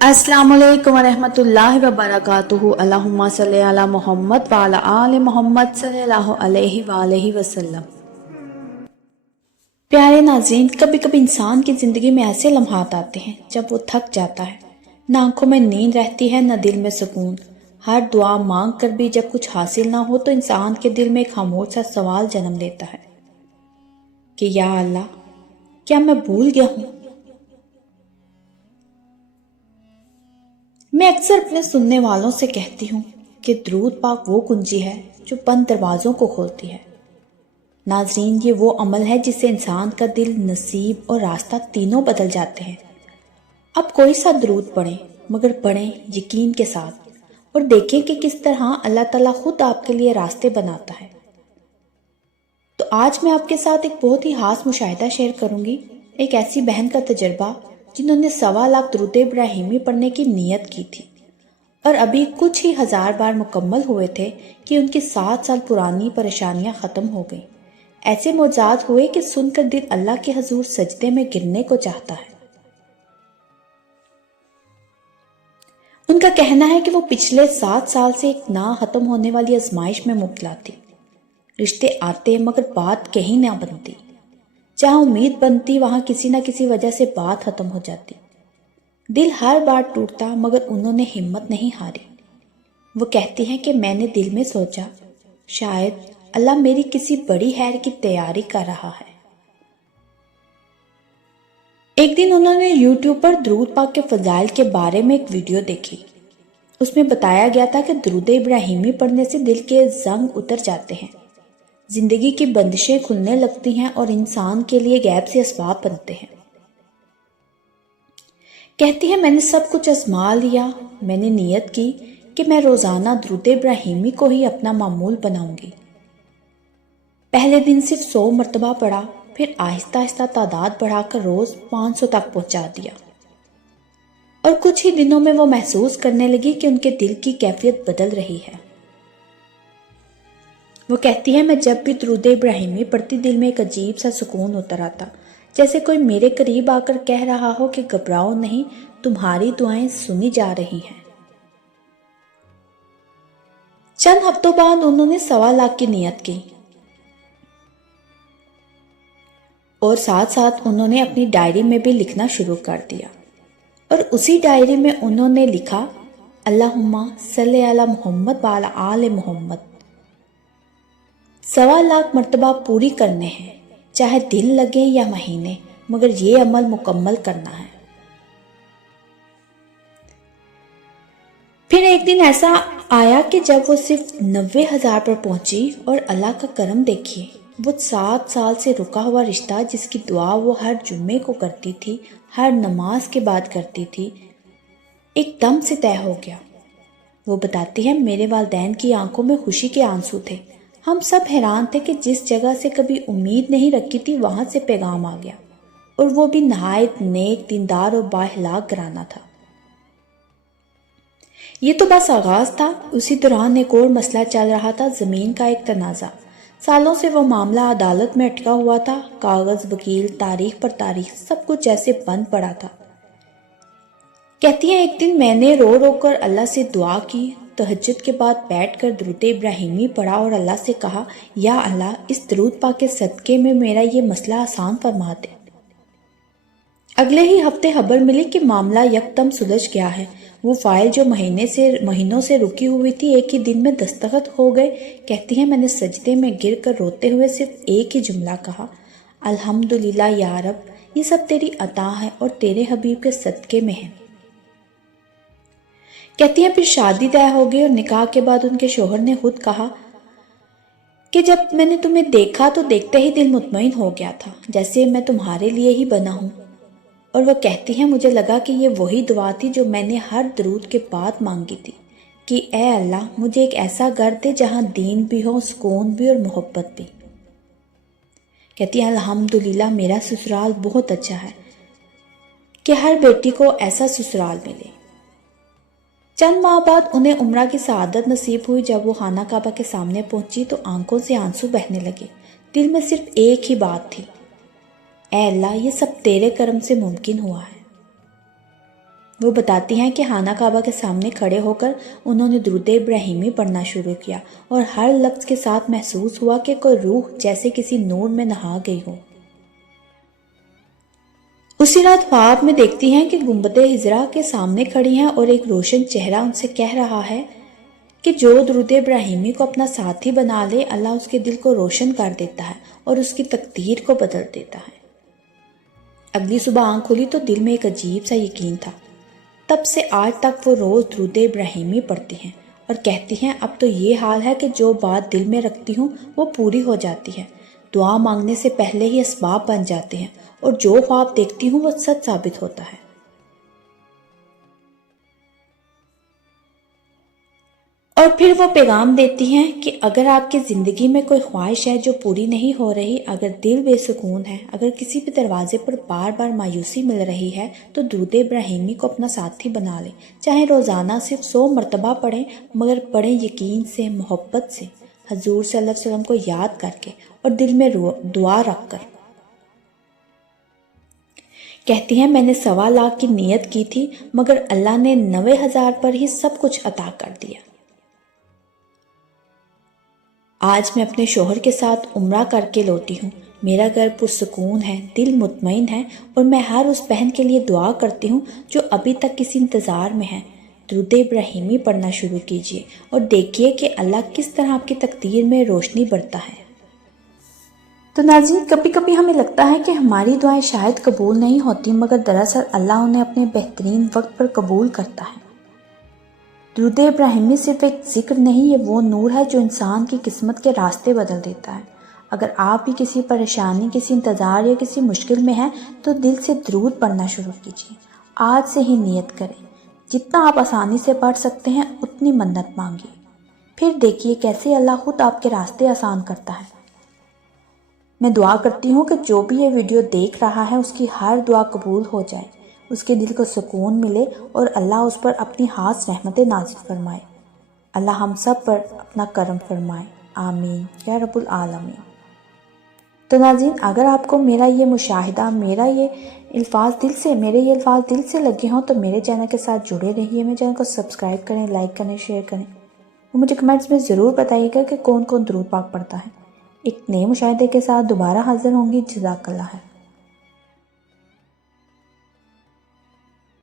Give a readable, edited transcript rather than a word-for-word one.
अस्सलाम वालेकुम वरहमतुल्लाहि वबरकातुहू। अल्लाहुम्मा सल्ली अला मोहम्मद व अला आले मोहम्मद सल्लल्लाहु अलैहि वसल्लम। प्यारे नाज़रीन, कभी कभी इंसान की ज़िंदगी में ऐसे लम्हात आते हैं जब वो थक जाता है। न आंखों में नींद रहती है, न दिल में सुकून। हर दुआ मांग कर भी जब कुछ हासिल ना हो तो इंसान के दिल में एक खामोश सा सवाल जन्म लेता है कि या अल्लाह, क्या मैं भूल गया हूँ? मैं अक्सर अपने सुनने वालों से कहती हूँ कि दरूद पाक वो कुंजी है जो बंद दरवाज़ों को खोलती है। नाज़रीन, ये वो अमल है जिससे इंसान का दिल, नसीब और रास्ता तीनों बदल जाते हैं। अब कोई सा दरूद पढ़ें, मगर पढ़ें यकीन के साथ और देखें कि किस तरह अल्लाह ताला खुद आपके लिए रास्ते बनाता है। तो आज मैं आपके साथ एक बहुत ही खास मुशाहिदा शेयर करूंगी। एक ऐसी बहन का तजर्बा जिन्होंने 1.25 दरूद इब्राहिमी पढ़ने की नीयत की थी और अभी कुछ ही हजार बार मुकम्मल हुए थे कि उनकी 7 साल पुरानी परेशानियां खत्म हो गईं। ऐसे मौजाद हुए कि सुनकर दिल अल्लाह के हजूर सजदे में गिरने को चाहता है। उनका कहना है कि वो पिछले 7 साल से एक ना खत्म होने वाली आजमाइश में मुब्तला थी। रिश्ते आते मगर बात कहीं ना बनती। जहां उम्मीद बनती वहां किसी न किसी वजह से बात खत्म हो जाती। दिल हर बार टूटता मगर उन्होंने हिम्मत नहीं हारी। वो कहती हैं कि मैंने दिल में सोचा, शायद अल्लाह मेरी किसी बड़ी खैर की तैयारी कर रहा है। एक दिन उन्होंने YouTube पर दरूद पाक के फजाइल के बारे में एक वीडियो देखी। उसमें बताया गया था कि दरूद इब्राहिमी पढ़ने से दिल के जंग उतर जाते हैं, जिंदगी की बंदिशें खुलने लगती हैं और इंसान के लिए गैब से असबाब बनते हैं। कहती है, मैंने सब कुछ आजमा लिया। मैंने नीयत की कि मैं रोजाना दरूद इब्राहिमी को ही अपना मामूल बनाऊंगी। पहले दिन सिर्फ 100 मरतबा पढ़ा, फिर आहिस्ता आहिस्ता तादाद बढ़ाकर रोज 500 तक पहुंचा दिया और कुछ ही दिनों में वो महसूस करने लगी कि उनके दिल की कैफियत बदल रही है। वो कहती है, मैं जब भी दरूद इब्राहिमी पढ़ती दिल में एक अजीब सा सुकून उतर आता, जैसे कोई मेरे करीब आकर कह रहा हो कि घबराओ नहीं, तुम्हारी दुआएं सुनी जा रही हैं। चंद हफ्तों बाद उन्होंने 1.25 लाख की नियत की और साथ साथ उन्होंने अपनी डायरी में भी लिखना शुरू कर दिया। और उसी डायरी में उन्होंने लिखा, अल्लाहुम्मा सल्ली अला मोहम्मद व अला आले मोहम्मद। 1.25 लाख मरतबा पूरी करने हैं, चाहे दिन लगे या महीने, मगर ये अमल मुकम्मल करना है। फिर एक दिन ऐसा आया कि जब वो सिर्फ 90,000 पर पहुंची और अल्लाह का करम देखिए, वो 7 साल से रुका हुआ रिश्ता जिसकी दुआ वो हर जुम्मे को करती थी, हर नमाज के बाद करती थी, एकदम से तय हो गया। वो बताती है, मेरे वालिदैन की आंखों में खुशी के आंसू थे। हम सब हैरान थे कि जिस जगह से कभी उम्मीद नहीं रखी थी वहां से पैगाम आ गया, और वो भी नहायत नेक, दीनदार और बाइखलाक घराना था। ये तो बस आगाज था। उसी दौरान एक और मसला चल रहा था, जमीन का एक तनाजा। सालों से वो मामला अदालत में अटका हुआ था। कागज, वकील, तारीख पर तारीख, सब कुछ जैसे बंद पड़ा था। कहती है, एक दिन मैंने रो रो कर अल्लाह से दुआ की। तहज्जुद के बाद बैठकर दरूद इब्राहिमी पढ़ा और अल्लाह से कहा, या अल्लाह, इस दरूद पाक के सदके में मेरा ये मसला आसान फरमा दे। अगले ही हफ्ते खबर मिली कि मामला यकदम सुलझ गया है। वो फाइल जो महीनों से रुकी हुई थी, एक ही दिन में दस्तखत हो गए। कहती है, मैंने सजदे में गिर कर रोते हुए सिर्फ एक ही जुमला कहा, अल्हम्दुलिल्लाह या रब, ये सब तेरी अता है और तेरे हबीब के सदके में है। कहती है, फिर शादी तय हो गई और निकाह के बाद उनके शोहर ने खुद कहा कि जब मैंने तुम्हें देखा तो देखते ही दिल मुतमईन हो गया था, जैसे मैं तुम्हारे लिए ही बना हूं। और वह कहती है, मुझे लगा कि ये वही दुआ थी जो मैंने हर दरूद के बाद मांगी थी कि ए अल्लाह, मुझे एक ऐसा घर दे जहां दीन भी हो, सुकून भी और मोहब्बत भी। कहती है, अल्हम्दुलिल्लाह, मेरा ससुराल बहुत अच्छा है कि हर बेटी को ऐसा ससुराल मिले। चंद माह बाद उन्हें उम्रा की सआदत नसीब हुई। जब वो खाना काबा के सामने पहुंची तो आंखों से आंसू बहने लगे। दिल में सिर्फ एक ही बात थी, ऐ अल्लाह, ये सब तेरे करम से मुमकिन हुआ है। وہ بتاتی ہیں کہ خانہ کعبہ کے سامنے کھڑے ہو کر انہوں نے درود ابراہیمی پڑھنا شروع کیا اور ہر لفظ کے ساتھ محسوس ہوا کہ کوئی روح جیسے کسی نور میں نہا گئی ہو۔ اسی رات خواب میں دیکھتی ہیں کہ گنبد خضرا کے سامنے کھڑی ہیں اور ایک روشن چہرہ ان سے کہہ رہا ہے کہ جو درود ابراہیمی کو اپنا ساتھی بنا لے، اللہ اس کے دل کو روشن کر دیتا ہے اور اس کی تقدیر کو بدل دیتا ہے۔ اگلی صبح آنکھ کھلی تو دل میں ایک عجیب سا یقین تھا۔ تب سے آج تک وہ روز درود ابراہیمی پڑھتی ہیں اور کہتی ہیں اب تو یہ حال ہے کہ جو بات دل میں رکھتی ہوں وہ پوری ہو جاتی ہے، دعا مانگنے سے پہلے ہی اسباب بن جاتے ہیں اور جو خواب دیکھتی ہوں وہ سچ ثابت ہوتا ہے۔ اور پھر وہ پیغام دیتی ہیں کہ اگر آپ کی زندگی میں کوئی خواہش ہے جو پوری نہیں ہو رہی، اگر دل بے سکون ہے، اگر کسی بھی دروازے پر بار بار مایوسی مل رہی ہے، تو درود ابراہیمی کو اپنا ساتھی بنا لیں۔ چاہے روزانہ صرف 100 مرتبہ پڑھیں، مگر پڑھیں یقین سے، محبت سے، حضور صلی اللہ علیہ وسلم کو یاد کر کے اور دل میں دعا رکھ کر۔ کہتی ہیں میں نے 1.25 لاکھ کی نیت کی تھی، مگر اللہ نے 90,000 پر ہی سب کچھ عطا کر دیا۔ آج میں اپنے شوہر کے ساتھ عمرہ کر کے لوٹی ہوں، میرا گھر پرسکون ہے، دل مطمئن ہے، اور میں ہر اس بہن کے لیے دعا کرتی ہوں جو ابھی تک کسی انتظار میں ہے۔ درود ابراہیمی پڑھنا شروع کیجیے اور دیکھیے کہ اللہ کس طرح آپ کی تقدیر میں روشنی بھرتا ہے۔ تو ناظرین، کبھی کبھی ہمیں لگتا ہے کہ ہماری دعائیں شاید قبول نہیں ہوتی، مگر دراصل اللہ انہیں اپنے بہترین وقت پر قبول کرتا ہے۔ درود ابراہیمی صرف ایک ذکر نہیں، یہ وہ نور ہے جو انسان کی قسمت کے راستے بدل دیتا ہے۔ اگر آپ بھی کسی پریشانی، کسی انتظار یا کسی مشکل میں ہیں تو دل سے درود پڑھنا شروع کیجیے۔ آج سے ہی نیت کریں، جتنا آپ آسانی سے پڑھ سکتے ہیں اتنی منت مانگیے، پھر دیکھیے کیسے اللہ خود آپ کے راستے آسان کرتا ہے۔ میں دعا کرتی ہوں کہ جو بھی یہ ویڈیو دیکھ رہا ہے اس کی ہر دعا قبول ہو جائے، اس کے دل کو سکون ملے اور اللہ اس پر اپنی خاص رحمتیں نازل فرمائے۔ اللہ ہم سب پر اپنا کرم فرمائے، آمین یا رب العالمین۔ تو ناظرین، اگر آپ کو میرا یہ مشاہدہ، میرے یہ الفاظ دل سے لگے ہوں تو میرے چینل کے ساتھ جڑے رہیے، میرے چینل کو سبسکرائب کریں، لائک کریں، شیئر کریں، اور مجھے کمنٹس میں ضرور بتائیے گا کہ کون کون درود پاک پڑھتا ہے۔ ایک نئے مشاہدے کے ساتھ دوبارہ حاضر ہوں گی۔ جزاک اللہ ہے۔